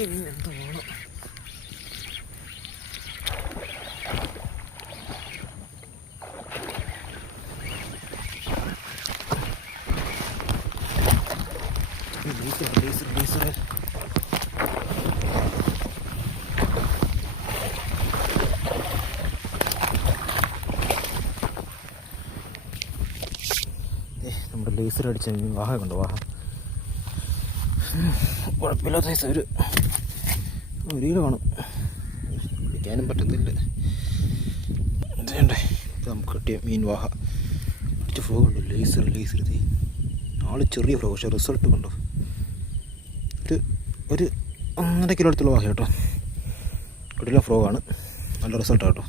വലിയ മീൻ എന്തോ വേണം. നമ്മുടെ ലേസർ അടിച്ച വാഹ കണ്ടോ, വാഹ കുഴപ്പമില്ലാത്ത സൈസ് ഒരു കിലോ കാണും. പിടിക്കാനും പറ്റത്തില്ല. ഇതേണ്ടേ ഇത് നമുക്ക് കിട്ടിയ മീൻ വാഹ അടിച്ച ഫ്രോ കണ്ടോ, ലേസർ ഇത് ആള് ചെറിയ ഫ്രോ, പക്ഷേ റിസൾട്ട് കണ്ടോ. ഒരു 1.5 കിലോ അടുത്തുള്ള വാഹ കേട്ടോ. 1 കിലോ ഫ്രോ ആണ്, നല്ല റിസൾട്ടാണ് കേട്ടോ.